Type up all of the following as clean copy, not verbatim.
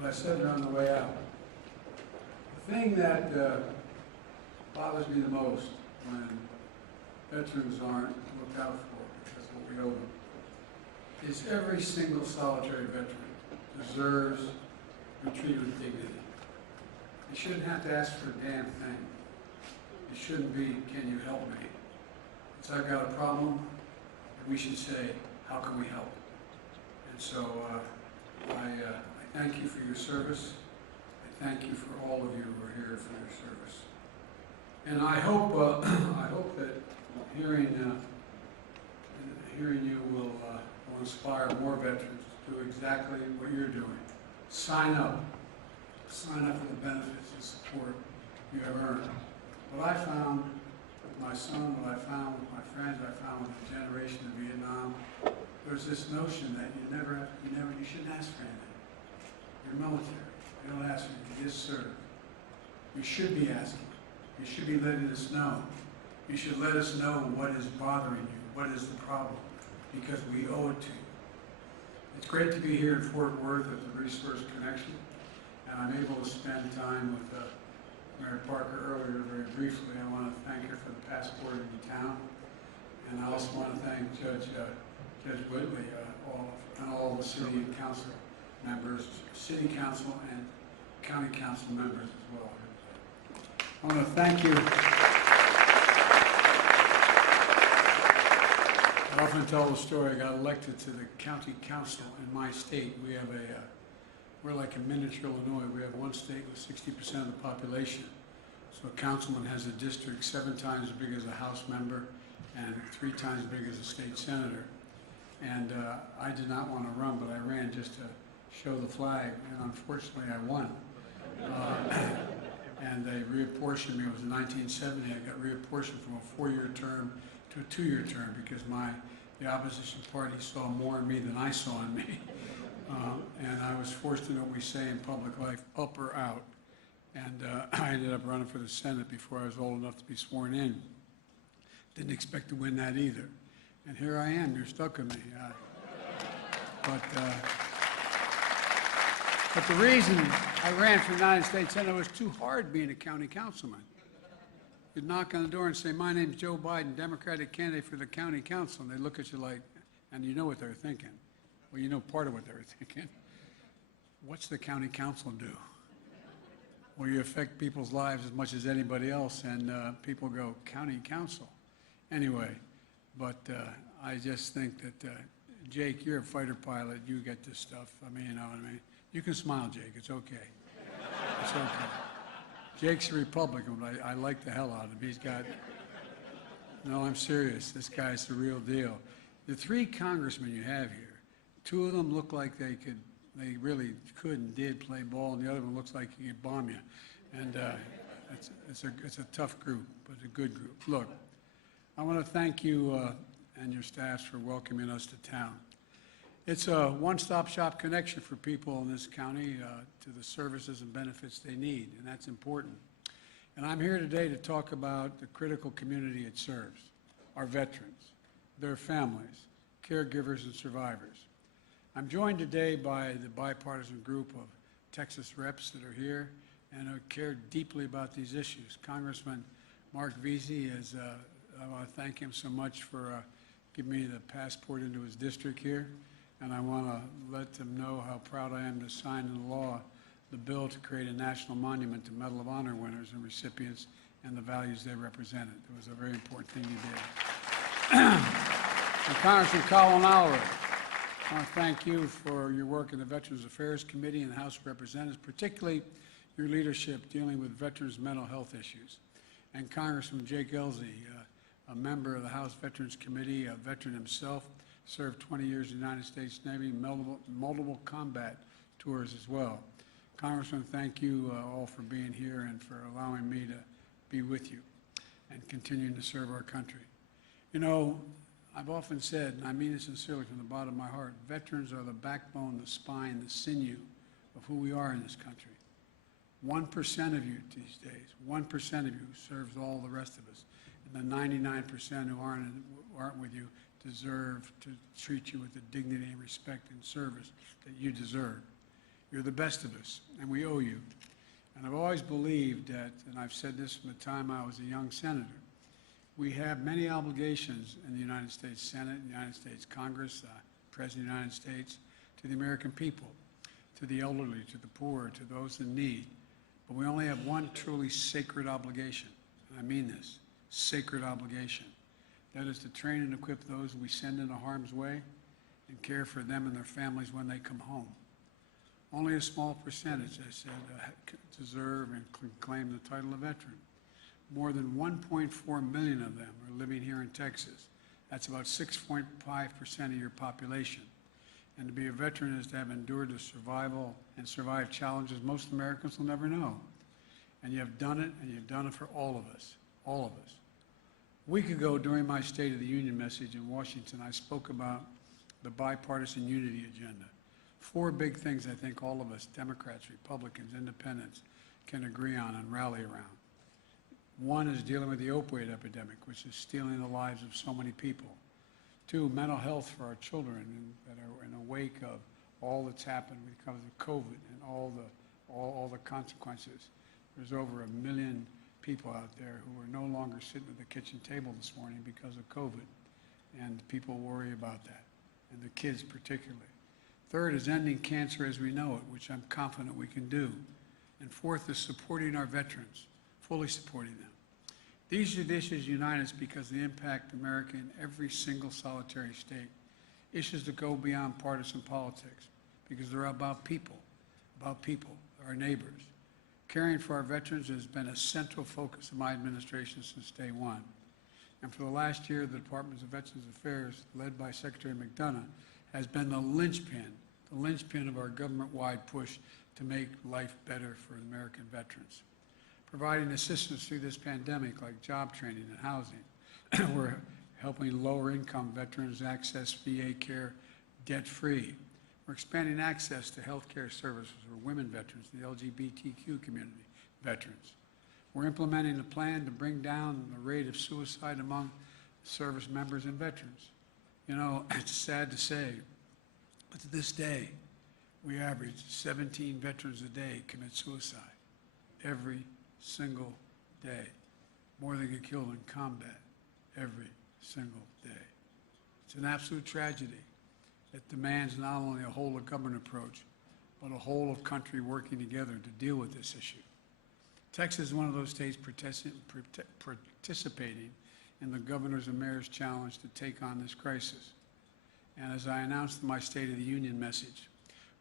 but I said it on the way out. The thing that bothers me the most when veterans aren't looked out for, because of what we owe them, is every single solitary veteran deserves to be treated with dignity. You shouldn't have to ask for a damn thing. It shouldn't be, can you help me? It's, I've got a problem, and we should say, how can we help? And so I thank you for your service. I thank you for all of you who are here for your service. And I hope, I hope that hearing you will inspire more veterans to do exactly what you're doing. Sign up. Sign up for the benefits and support you have earned. What I found with my son, what I found with my friends, I found with the generation of Vietnam, there's this notion that you shouldn't ask for anything. You're military. You don't ask for anything. You just serve. You should be asking. You should be letting us know. You should let us know what is bothering you, what is the problem, because we owe it to you. It's great to be here in Fort Worth at the Resource Connection, and I'm able to spend time with Mayor Parker earlier very briefly. I want to thank her for the passport into town, and I also want to thank Judge Whitley and all the city and council members, city council and county council members as well. I want to thank you. I often tell the story. I got elected to the county council in my state. We have we're like a miniature Illinois. We have one state with 60% of the population. So a councilman has a district 7 times as big as a House member and 3 times as big as a state senator. And I did not want to run, but I ran just to show the flag, and unfortunately I won. And they reapportioned me. It was in 1970. I got reapportioned from a 4-year term to a 2-year term because the opposition party saw more in me than I saw in me. And I was forced to know what we say in public life, up or out. And I ended up running for the Senate before I was old enough to be sworn in. Didn't expect to win that either. And here I am, you're stuck with me. But the reason I ran for the United States Senate was too hard being a county councilman. You'd knock on the door and say, my name's Joe Biden, Democratic candidate for the county council. And they look at you like, and you know what they're thinking. Well, you know part of what they were thinking. What's the county council do? Well, you affect people's lives as much as anybody else, and people go, county council. Anyway, but I just think that, Jake, you're a fighter pilot. You get this stuff. I mean, you know what I mean? You can smile, Jake. It's okay. It's okay. Jake's a Republican, but I like the hell out of him. He's got, no, I'm serious. This guy's the real deal. The 3 congressmen you have here, 2 of them look like they really could and did play ball, and the other one looks like he could bomb you. And it's a tough group, but a good group. Look, I want to thank you and your staffs for welcoming us to town. It's a one-stop shop connection for people in this county to the services and benefits they need, and that's important. And I'm here today to talk about the critical community it serves, our veterans, their families, caregivers, and survivors. I'm joined today by the bipartisan group of Texas reps that are here and who care deeply about these issues. Congressman Mark Veazey, I want to thank him so much for giving me the passport into his district here. And I want to let them know how proud I am to sign into law the bill to create a national monument to Medal of Honor winners and recipients and the values they represented. It was a very important thing you did. And Congressman Colin Oliver, I want to thank you for your work in the Veterans Affairs Committee and the House of Representatives, particularly your leadership dealing with veterans' mental health issues. And Congressman Jake Ellzey, a member of the House Veterans Committee, a veteran himself, served 20 years in the United States Navy, multiple combat tours as well. Congressman, thank you all for being here and for allowing me to be with you and continuing to serve our country. You know, I've often said, and I mean it sincerely from the bottom of my heart, veterans are the backbone, the spine, the sinew of who we are in this country. 1% of you these days, 1% of you serves all the rest of us. And the 99% who aren't with you deserve to treat you with the dignity and respect and service that you deserve. You're the best of us, and we owe you. And I've always believed that, and I've said this from the time I was a young senator, we have many obligations in the United States Senate, the United States Congress, President of the United States, to the American people, to the elderly, to the poor, to those in need. But we only have one truly sacred obligation, and I mean this, sacred obligation. That is to train and equip those we send into harm's way and care for them and their families when they come home. Only a small percentage, I said, deserve and claim the title of veteran. More than 1.4 million of them are living here in Texas. That's about 6.5% of your population. And to be a veteran is to have endured the survival and survived challenges most Americans will never know. And you have done it, and you've done it for all of us, all of us. A week ago, during my State of the Union message in Washington, I spoke about the bipartisan unity agenda. 4 big things I think all of us, Democrats, Republicans, Independents, can agree on and rally around. One is dealing with the opioid epidemic, which is stealing the lives of so many people. 2, mental health for our children that are in the wake of all that's happened because of COVID and all the consequences. There's over 1 million people out there who are no longer sitting at the kitchen table this morning because of COVID, and people worry about that, and the kids particularly. 3rd is ending cancer as we know it, which I'm confident we can do. And 4th is supporting our veterans, fully supporting them. These issues unite us because they impact America in every single solitary state. Issues that go beyond partisan politics because they're about people, our neighbors. Caring for our veterans has been a central focus of my administration since day one. And for the last year, the Department of Veterans Affairs, led by Secretary McDonough, has been the linchpin of our government-wide push to make life better for American veterans. Providing assistance through this pandemic like job training and housing. We're helping lower-income veterans access VA care debt-free. We're expanding access to health care services for women veterans, the LGBTQ community veterans. We're implementing a plan to bring down the rate of suicide among service members and veterans. You know, it's sad to say, but to this day, we average 17 veterans a day commit suicide. Every single day. More than get killed in combat every single day. It's an absolute tragedy that demands not only a whole of government approach, but a whole of country working together to deal with this issue. Texas is one of those states participating in the Governors and Mayors Challenge to take on this crisis. And as I announced in my State of the Union message,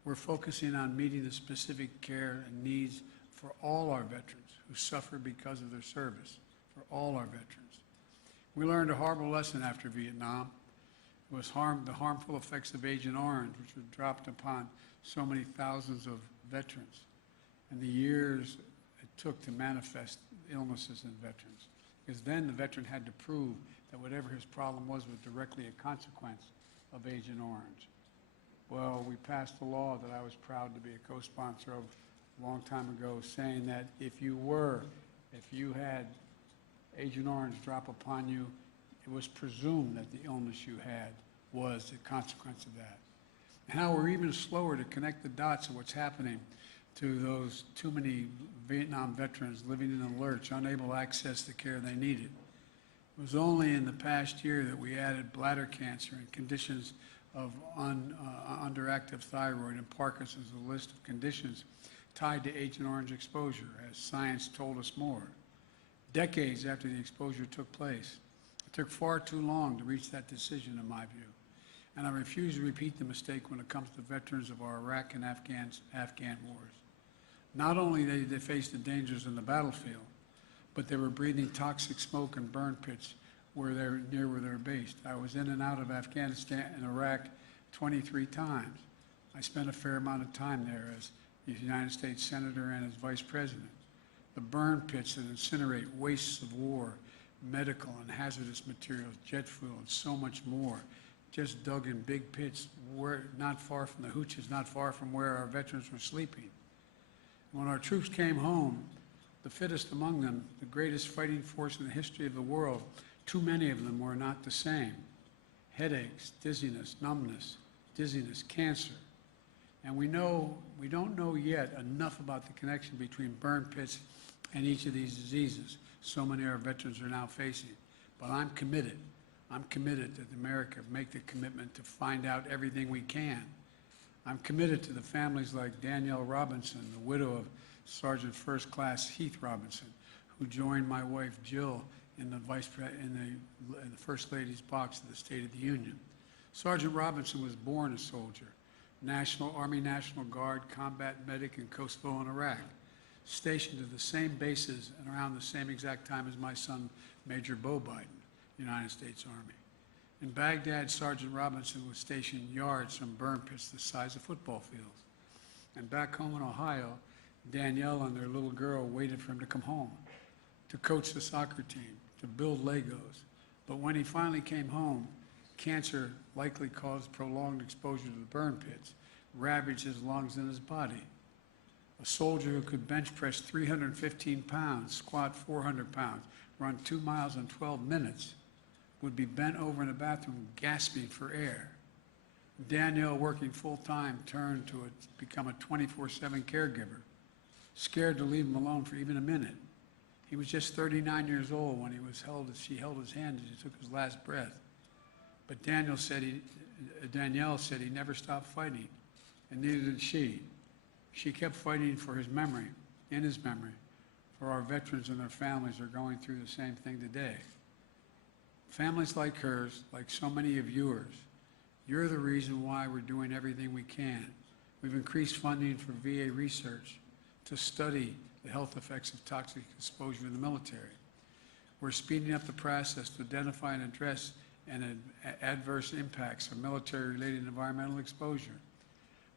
we're focusing on meeting the specific care and needs for all our veterans who suffer because of their service, for all our veterans. We learned a horrible lesson after Vietnam. It was the harmful effects of Agent Orange, which were dropped upon so many thousands of veterans, and the years it took to manifest illnesses in veterans. Because then the veteran had to prove that whatever his problem was directly a consequence of Agent Orange. Well, we passed a law that I was proud to be a co-sponsor of a long time ago, saying that if you had Agent Orange drop upon you, it was presumed that the illness you had was the consequence of that. And how we're even slower to connect the dots of what's happening to those too many Vietnam veterans living in a lurch, unable to access the care they needed. It was only in the past year that we added bladder cancer and conditions of underactive thyroid and Parkinson's, a list of conditions tied to Agent Orange exposure, as science told us more. Decades after the exposure took place, it took far too long to reach that decision, in my view. And I refuse to repeat the mistake when it comes to veterans of our Iraq and Afghan wars. Not only did they face the dangers in the battlefield, but they were breathing toxic smoke and burn pits near where they're based. I was in and out of Afghanistan and Iraq 23 times. I spent a fair amount of time there as the United States Senator and as Vice President. The burn pits that incinerate wastes of war, medical and hazardous materials, jet fuel, and so much more, just dug in big pits not far from the hooches, not far from where our veterans were sleeping. When our troops came home, the fittest among them, the greatest fighting force in the history of the world, too many of them were not the same. Headaches, dizziness, numbness, dizziness, cancer. And we don't know yet enough about the connection between burn pits and each of these diseases so many of our veterans are now facing. But I'm committed that America make the commitment to find out everything we can. I'm committed to the families like Danielle Robinson, the widow of Sergeant First Class Heath Robinson, who joined my wife Jill in the First Lady's box of the State of the Union. Sergeant Robinson was born a soldier, Army National Guard, combat medic in Kosovo and Iraq, stationed at the same bases and around the same exact time as my son, Major Bo Biden, United States Army. In Baghdad, Sergeant Robinson was stationed yards from burn pits the size of football fields. And back home in Ohio, Danielle and their little girl waited for him to come home, to coach the soccer team, to build Legos. But when he finally came home, cancer likely caused prolonged exposure to the burn pits, ravaged his lungs and his body. A soldier who could bench press 315 pounds, squat 400 pounds, run 2 miles in 12 minutes, would be bent over in a bathroom gasping for air. Danielle, working full-time, turned to become a 24/7 caregiver, scared to leave him alone for even a minute. He was just 39 years old when she held his hand as he took his last breath. But Danielle said he never stopped fighting, and neither did she. She kept fighting for his memory, in his memory, for our veterans and their families are going through the same thing today. Families like hers, like so many of yours, you're the reason why we're doing everything we can. We've increased funding for VA research to study the health effects of toxic exposure in the military. We're speeding up the process to identify and address adverse impacts of military-related environmental exposure.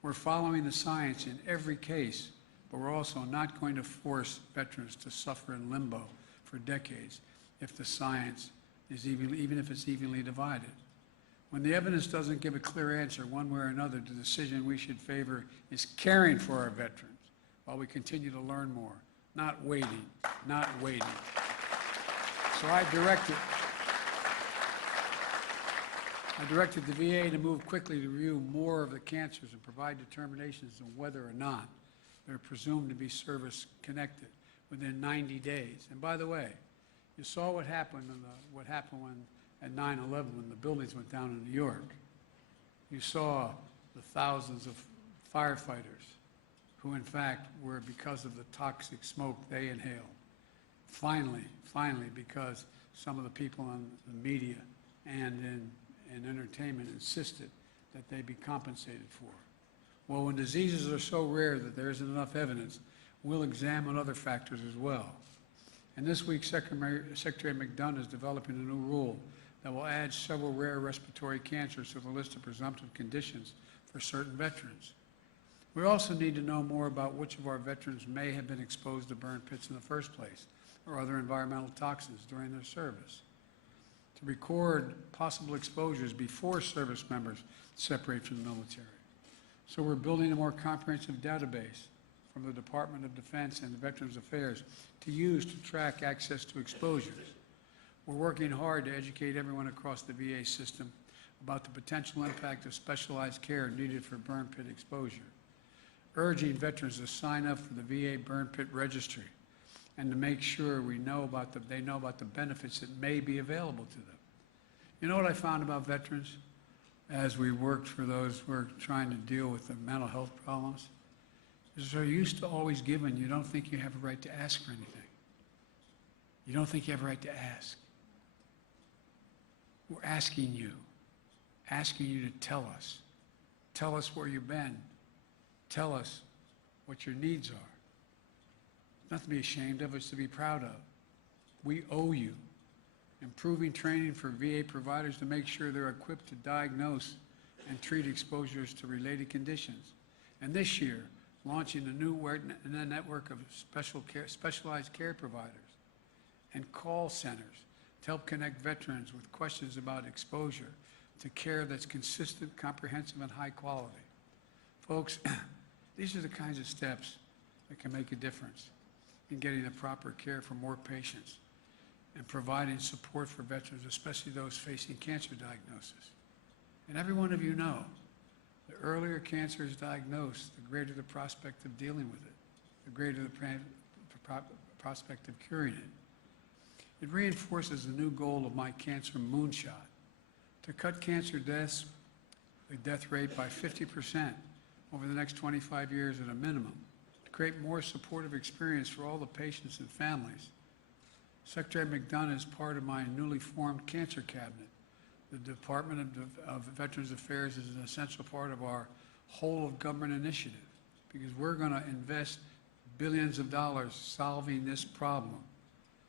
We're following the science in every case, but we're also not going to force veterans to suffer in limbo for decades if the science is even if it's evenly divided. When the evidence doesn't give a clear answer one way or another, the decision we should favor is caring for our veterans while we continue to learn more, not waiting. So I directed the VA to move quickly to review more of the cancers and provide determinations on whether or not they're presumed to be service-connected within 90 days. And by the way, you saw what happened when at 9/11 when the buildings went down in New York. You saw the thousands of firefighters who, in fact, were because of the toxic smoke they inhaled. Finally, because some of the people in the media and in entertainment insisted that they be compensated for. Well, when diseases are so rare that there isn't enough evidence, we'll examine other factors as well. And this week, Secretary McDonough is developing a new rule that will add several rare respiratory cancers to the list of presumptive conditions for certain veterans. We also need to know more about which of our veterans may have been exposed to burn pits in the first place or other environmental toxins during their service. To record possible exposures before service members separate from the military. So we're building a more comprehensive database from the Department of Defense and Veterans Affairs to use to track access to exposures. We're working hard to educate everyone across the VA system about the potential impact of specialized care needed for burn pit exposure, urging veterans to sign up for the VA Burn Pit Registry and to make sure they know about the benefits that may be available to them. You know what I found about veterans as we worked for those who are trying to deal with the mental health problems? Is they're used to always giving. You don't think you have a right to ask for anything. You don't think you have a right to ask. We're asking you to tell us. Tell us where you've been. Tell us what your needs are. Not to be ashamed of, it's to be proud of. We owe you. Improving training for VA providers to make sure they're equipped to diagnose and treat exposures to related conditions. And this year, launching a new network of specialized care providers and call centers to help connect veterans with questions about exposure to care that's consistent, comprehensive, and high quality. Folks, these are the kinds of steps that can make a difference in getting the proper care for more patients and providing support for veterans, especially those facing cancer diagnosis. And every one of you know, The earlier cancer is diagnosed, the greater the prospect of dealing with it, the greater the prospect of curing it. It reinforces the new goal of my cancer moonshot, to cut cancer deaths, the death rate by 50% over the next 25 years at a minimum, to create more supportive experience for all the patients and families. Secretary McDonough is part of my newly formed Cancer Cabinet. The Department of Veterans Affairs is an essential part of our whole of government initiative because we're going to invest billions of dollars solving this problem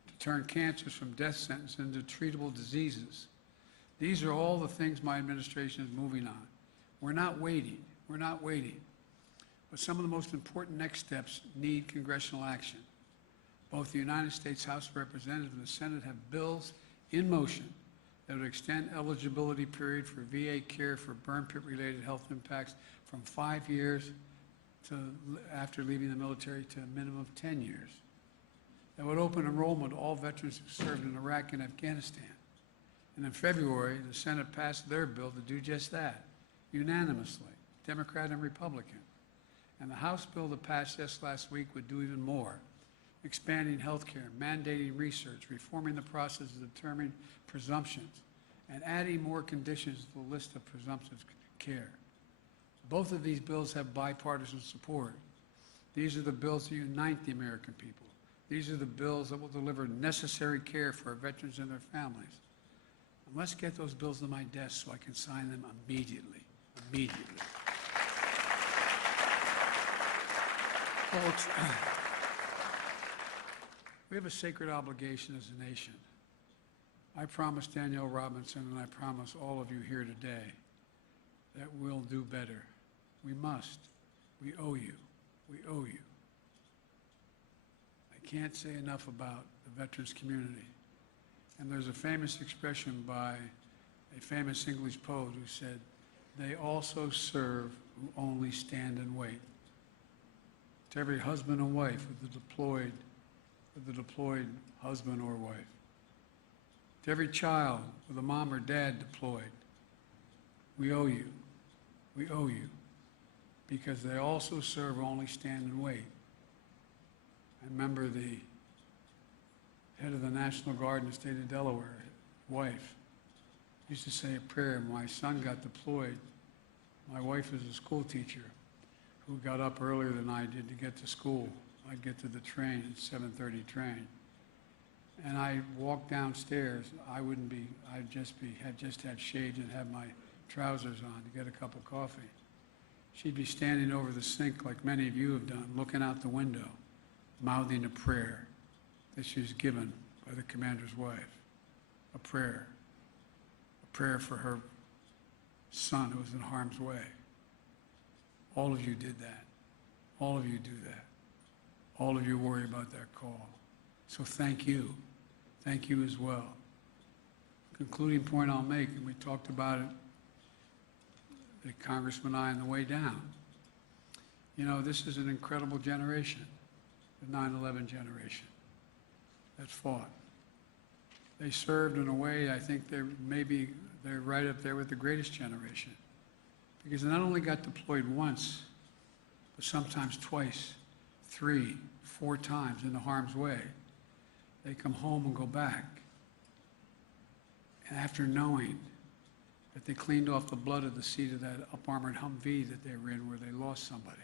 to turn cancers from death sentence into treatable diseases. These are all the things my administration is moving on. We're not waiting. We're not waiting. But some of the most important next steps need congressional action. Both the United States House of Representatives and the Senate have bills in motion that would extend eligibility period for VA care for burn pit-related health impacts from 5 years to after leaving the military to a minimum of 10 years. That would open enrollment to all veterans who served in Iraq and Afghanistan. And in February, the Senate passed their bill to do just that, unanimously, Democrat and Republican. And the House bill that passed just last week would do even more, expanding health care, mandating research, reforming the process of determining presumptions, and adding more conditions to the list of presumptive care. Both of these bills have bipartisan support. These are the bills that unite the American people. These are the bills that will deliver necessary care for our veterans and their families. And let's get those bills to my desk so I can sign them immediately. Immediately. Folks, we have a sacred obligation as a nation. I promise Danielle Robinson and I promise all of you here today that we'll do better. We must. We owe you. We owe you. I can't say enough about the veterans community. And there's a famous expression by a famous English poet who said, "They also serve who only stand and wait." To every husband and wife with the deployed husband or wife. To every child with a mom or dad deployed, we owe you. We owe you. Because they also serve who only stand and wait. I remember the head of the National Guard in the state of Delaware, wife, used to say a prayer. My son got deployed. My wife was a school teacher who got up earlier than I did to get to school. I'd get to the train at 7:30 train. And I walked downstairs. I'd just had shades and had my trousers on to get a cup of coffee. She'd be standing over the sink like many of you have done, looking out the window, mouthing a prayer that she was given by the commander's wife. A prayer for her son who was in harm's way. All of you did that. All of you do that. All of you worry about that call. So thank you. Thank you as well. Concluding point I'll make, and we talked about it, the Congressman and I on the way down. You know, this is an incredible generation, the 9/11 generation that fought. They served in a way I think they're right up there with the greatest generation. Because they not only got deployed once, but sometimes twice, 3, 4 times in the harm's way. They come home and go back. And after knowing that they cleaned off the blood of the seat of that up-armored Humvee that they were in where they lost somebody.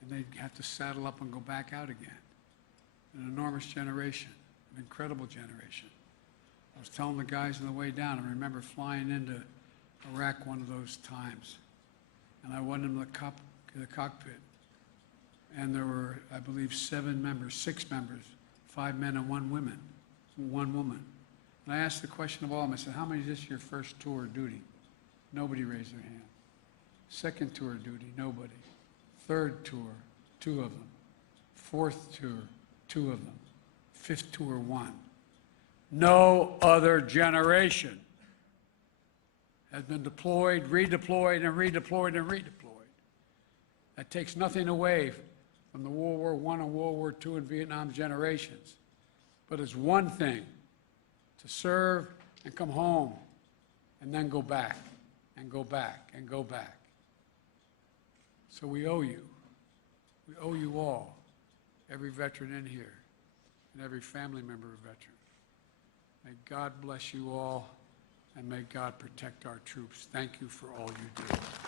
And they'd have to saddle up and go back out again. An enormous generation, an incredible generation. I was telling the guys on the way down, I remember flying into Iraq one of those times. And I went in the cockpit. And there were, I believe, 6 members, 5 men and 1 woman. And I asked the question of all of them, I said, how many is this your first tour of duty? Nobody raised their hand. Second tour of duty, nobody. Third tour, 2 of them. Fourth tour, 2 of them. Fifth tour, 1. No other generation has been deployed, redeployed, and redeployed, and redeployed. That takes nothing away from the World War I and World War II and Vietnam generations. But it's one thing to serve and come home and then go back and go back and go back. So we owe you. We owe you all, every veteran in here and every family member of veteran. May God bless you all, and may God protect our troops. Thank you for all you do.